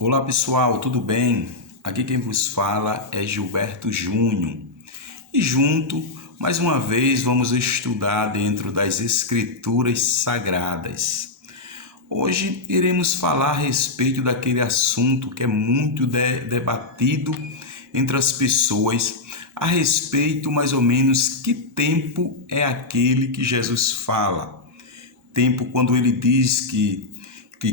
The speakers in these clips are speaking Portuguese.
Olá pessoal, tudo bem? Aqui quem vos fala é Gilberto Júnior e junto, mais uma vez, vamos estudar dentro das Escrituras Sagradas. Hoje iremos falar a respeito daquele assunto que é muito debatido entre as pessoas, a respeito mais ou menos que tempo é aquele que Jesus fala. Tempo quando ele diz que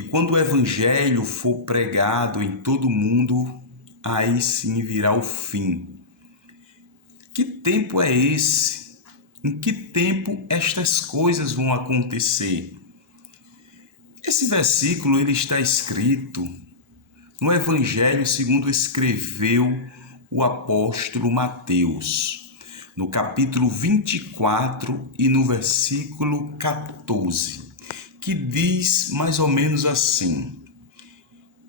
quando o evangelho for pregado em todo mundo, aí sim virá o fim. Que tempo é esse? Em que tempo estas coisas vão acontecer? Esse versículo ele está escrito no evangelho segundo escreveu o apóstolo Mateus, no capítulo 24 e no versículo 14. Que diz mais ou menos assim: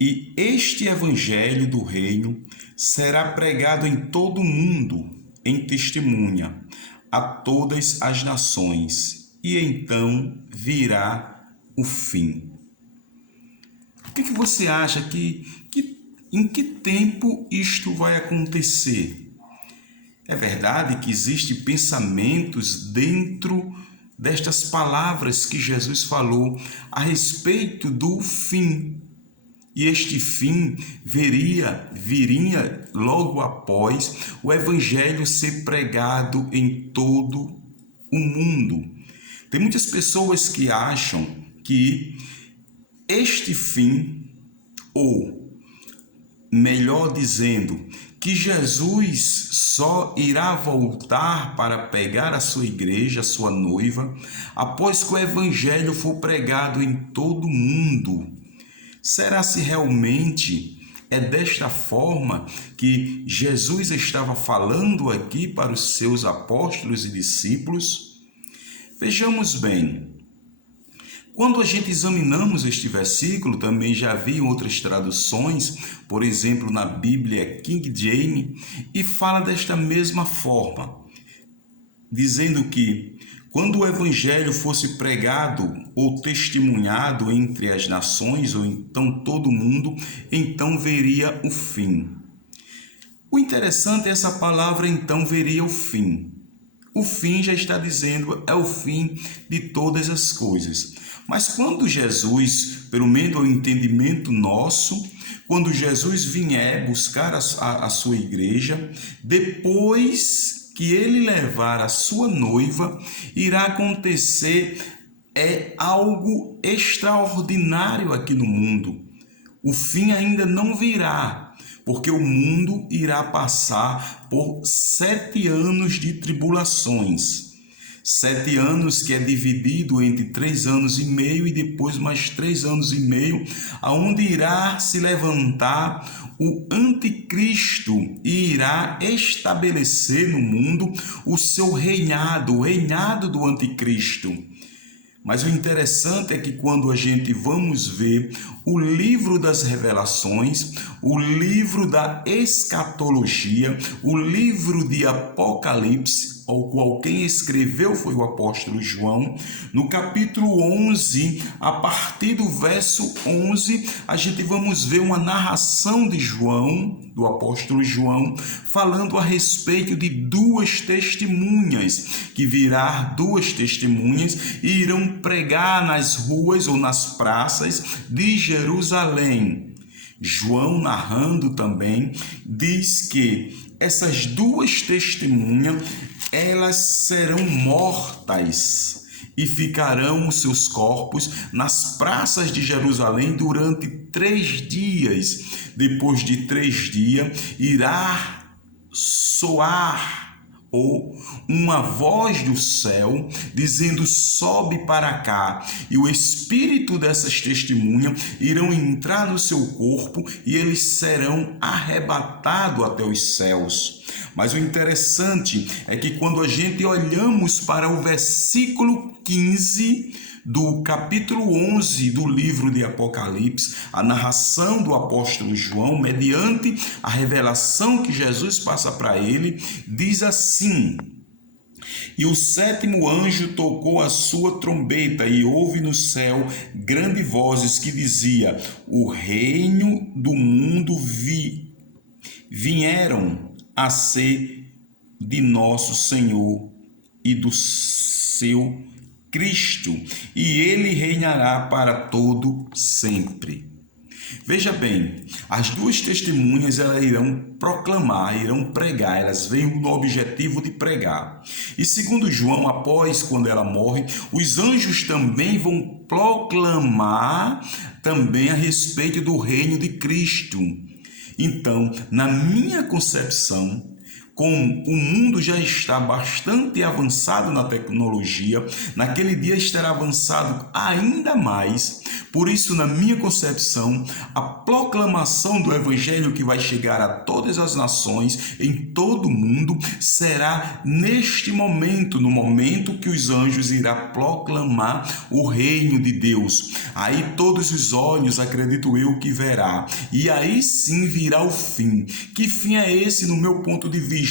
E este evangelho do reino será pregado em todo o mundo, em testemunha, a todas as nações, e então virá o fim. O que você acha em que tempo isto vai acontecer? É verdade que existem pensamentos dentro destas palavras que Jesus falou a respeito do fim. E este fim viria logo após o evangelho ser pregado em todo o mundo. Tem muitas pessoas que acham que este fim, ou melhor dizendo, que Jesus só irá voltar para pegar a sua igreja, a sua noiva, após que o evangelho for pregado em todo o mundo. Será se realmente é desta forma que Jesus estava falando aqui para os seus apóstolos e discípulos? Vejamos bem. Quando a gente examinamos este versículo, também já vi em outras traduções, por exemplo, na Bíblia King James, e fala desta mesma forma, dizendo que quando o evangelho fosse pregado ou testemunhado entre as nações, ou então todo mundo, então veria o fim. O interessante é essa palavra, então veria o fim. O fim já está dizendo, é o fim de todas as coisas. Mas quando Jesus, pelo menos ao entendimento nosso, quando Jesus vier buscar a sua igreja, depois que ele levar a sua noiva, irá acontecer algo extraordinário aqui no mundo. O fim ainda não virá, porque o mundo irá passar por 7 anos de tribulações. 7 anos que é dividido entre 3 anos e meio e depois mais 3 anos e meio, aonde irá se levantar o anticristo e irá estabelecer no mundo o seu reinado, o reinado do anticristo. Mas o interessante é que quando a gente vamos ver o livro das revelações, o livro da escatologia, o livro de Apocalipse, ao qual quem escreveu foi o apóstolo João, no capítulo 11, a partir do verso 11, a gente vamos ver uma narração de João, do apóstolo João, falando a respeito de 2 testemunhas, que virá 2 testemunhas e irão pregar nas ruas ou nas praças de Jerusalém. João, narrando também, diz que essas 2 testemunhas, elas serão mortas e ficarão os seus corpos nas praças de Jerusalém durante 3 dias. Depois de 3 dias, irá soar uma voz do céu dizendo: sobe para cá, e o espírito dessas testemunhas irão entrar no seu corpo e eles serão arrebatados até os céus. Mas o interessante é que quando a gente olhamos para o versículo 15 do capítulo 11 do livro de Apocalipse, a narração do apóstolo João, mediante a revelação que Jesus passa para ele, diz assim: E o sétimo anjo tocou a sua trombeta, e houve no céu grande vozes que dizia: o reino do mundo vieram a ser de nosso Senhor e do seu Cristo, e ele reinará para todo sempre. Veja bem, as duas testemunhas elas irão proclamar, irão pregar, elas vêm no objetivo de pregar. E segundo João, após quando ela morre, os anjos também vão proclamar também a respeito do reino de Cristo. Então, na minha concepção, como o mundo já está bastante avançado na tecnologia, naquele dia estará avançado ainda mais. Por isso, na minha concepção, a proclamação do Evangelho que vai chegar a todas as nações, em todo o mundo, será neste momento, no momento que os anjos irão proclamar o reino de Deus. Aí todos os olhos, acredito eu, que verá. E aí sim virá o fim. Que fim é esse no meu ponto de vista?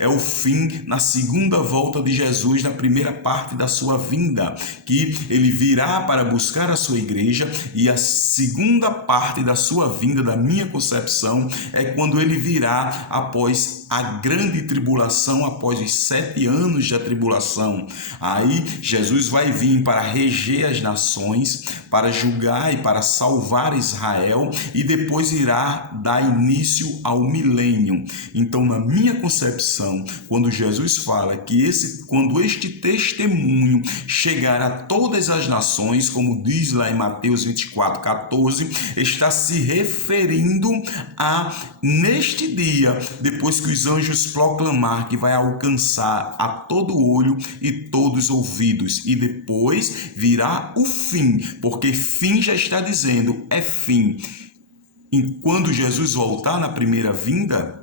É o fim na segunda volta de Jesus, na primeira parte da sua vinda, que ele virá para buscar a sua igreja, e a segunda parte da sua vinda, da minha concepção, é quando ele virá após a grande tribulação, após os 7 anos da tribulação. Aí Jesus vai vir para reger as nações, para julgar e para salvar Israel, e depois irá dar início ao milênio. Então, na minha concepção, quando Jesus fala que quando este testemunho chegar a todas as nações, como diz lá em Mateus 24:14, está se referindo a neste dia, depois que os anjos proclamar, que vai alcançar a todo olho e todos os ouvidos, e depois virá o fim, porque fim já está dizendo, é fim. E quando Jesus voltar na primeira vinda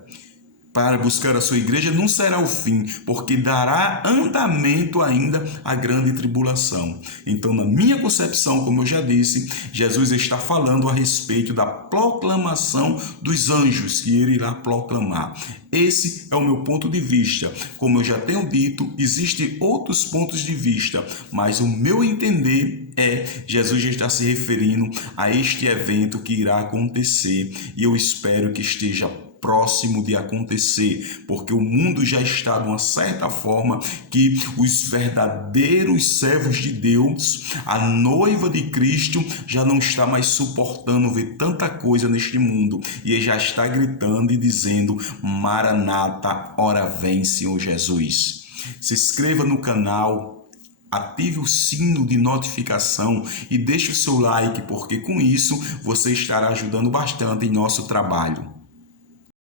para buscar a sua igreja, não será o fim, porque dará andamento ainda à grande tribulação. Então, na minha concepção, como eu já disse, Jesus está falando a respeito da proclamação dos anjos que ele irá proclamar. Esse é o meu ponto de vista. Como eu já tenho dito, existem outros pontos de vista, mas o meu entender Jesus já está se referindo a este evento que irá acontecer, e eu espero que esteja próximo de acontecer, porque o mundo já está de uma certa forma que os verdadeiros servos de Deus, a noiva de Cristo, já não está mais suportando ver tanta coisa neste mundo, e já está gritando e dizendo: Maranata, ora vem, Senhor Jesus. Se inscreva no canal, ative o sino de notificação e deixe o seu like, porque com isso você estará ajudando bastante em nosso trabalho.